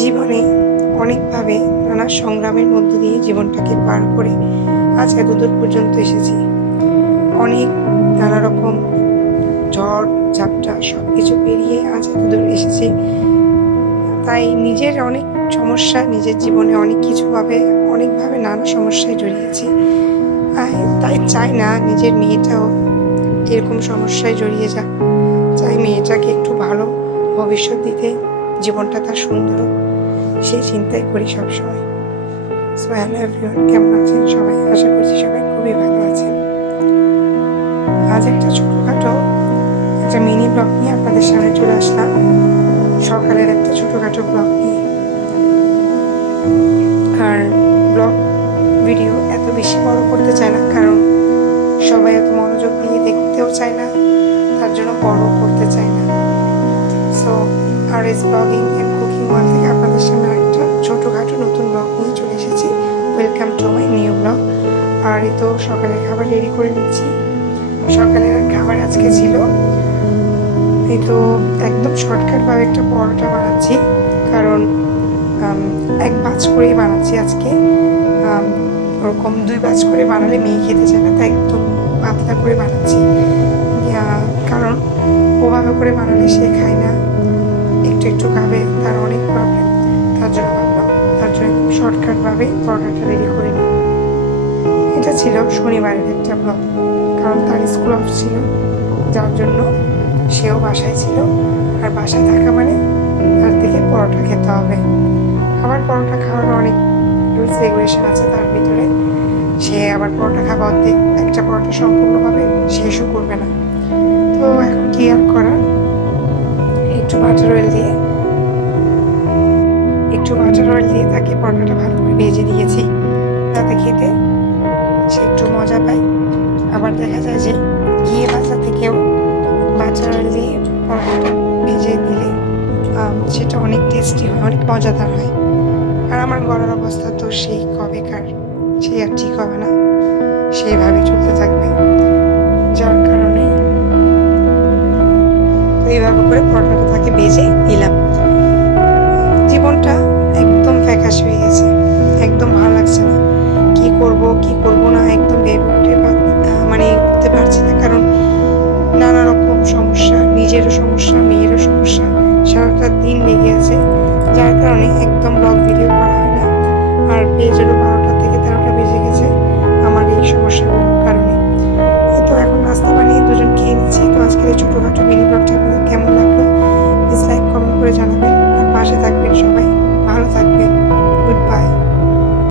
জীবনে অনেকভাবে নানা সংগ্রামের মধ্য দিয়ে জীবনটাকে পার করে আজ এতদূর পর্যন্ত এসেছি। অনেক নানা রকম ঝড় ঝাপটা সব কিছু পেরিয়ে আজ এতদূর এসেছি। তাই নিজের অনেক সমস্যা, নিজের জীবনে অনেক কিছুভাবে অনেকভাবে নানা সমস্যায় জড়িয়েছি। তাই চাই না নিজের মেয়েটাও এরকম সমস্যায় জড়িয়ে যাক। চাই মেয়েটাকে একটু ভালো ভবিষ্যৎ দিতে, জীবনটা তার সুন্দর হোক, সেই চিন্তাই করি সবসময়। সো হ্যালো এভরিওয়ান, কেমন আছেন সবাই? আশা করছি সবাই খুবই ভালো আছেন। আজ একটা ছোটোখাটো একটা মিনি ব্লগ নিয়ে আপনাদের সামনে চলে আসলাম। সকালের একটা ছোটোখাটো ব্লগ নিয়ে। আর ব্লগ ভিডিও এত বেশি বড় করতে চায় না, কারণ সবাই এত মনোযোগ দিয়ে দেখতেও চায় না, তার জন্য বড় করতে চায় না। So RS blogging and cooking wall থেকে আপনাদের সামনে একটা ছোটোখাটো নতুন ব্লগ নিয়ে চলে এসেছি। Welcome to my new blog. আর এই তো সকালের খাবার রেডি করে নিচ্ছি। সকালের খাবার আজকে ছিল এই তো একদম শর্টকাটভাবে একটা পরোটা বানাচ্ছি, কারণ এক বাজ করেই বানাচ্ছি আজকে। ওরকম দুই বাজ করে বানালে মেয়ে খেতে চায় না, তাই একদম পাতলা করে বানাচ্ছি। কারণ ওভাবে করে বানালে সে খায় না, একটু একটু খাবে, তার অনেক প্রবলেম। তার জন্য ভাবলাম, তার জন্য একদম শর্টকাটভাবে পরোটাটা রেডি করে নিই। এটা ছিল শনিবারের একটা ব্লগ, কারণ তার স্কুল অফ ছিল, যার জন্য সেও বাসায় ছিল। আর বাসায় থাকা মানে তার থেকে পরোটা খেতে হবে। আবার পরোটা খাওয়ার অনেক রুলস রেগুলেশন আছে, তার ভিতরে সে আবার পরোটা খাওয়া অর্ধেক একটা পরোটা সম্পূর্ণভাবে শেষও করবে না। তো এখন কি আর করার, একটু বাটার অয়েল দিয়ে তাকে পরোটাটা ভালো করে ভেজে দিয়েছি, যাতে খেতে সে একটু মজা পায়। আবার দেখা যায় যে ঘি ভাজা থেকেও বাটার অয়েল দিয়ে পরোটাটা ভেজে দিলে সেটা অনেক টেস্টি হয়, অনেক মজাদার হয়। আর আমার গলার অবস্থা তো সেই কবেকার, সেই আর ঠিক হবে না, সেইভাবে চলতে থাকবে। যার কারণে এইভাবে করে পরোটাটা তাকে ভেজে দিলাম। জীবনটা একদম ফ্যাকাশ হয়ে গেছে, একদম ভালো লাগছে না। কি করব না একদম ভেবে উঠে উঠতে পারছি না, কারণ নানা রকম সমস্যা, নিজেরও সমস্যা, মেয়েরও সমস্যা, সারাটা দিন লেগে আছে। যার কারণে একদম ব্লগ ভিডিও করা হয় না। আর পেজেরও 12টা থেকে 13টা বেজে গেছে আমার এই সমস্যাগুলোর কারণে। তো এখন নাস্তা বানিয়ে দুজন খেয়ে নিচ্ছি। তো আজকের এই ছোটোখাটো মিনি ব্লগটা আপনাদের কেমন লাগলো প্লিজ লাইক কমেন্ট করে জানাবেন, আর পাশে থাকবেন সবাই।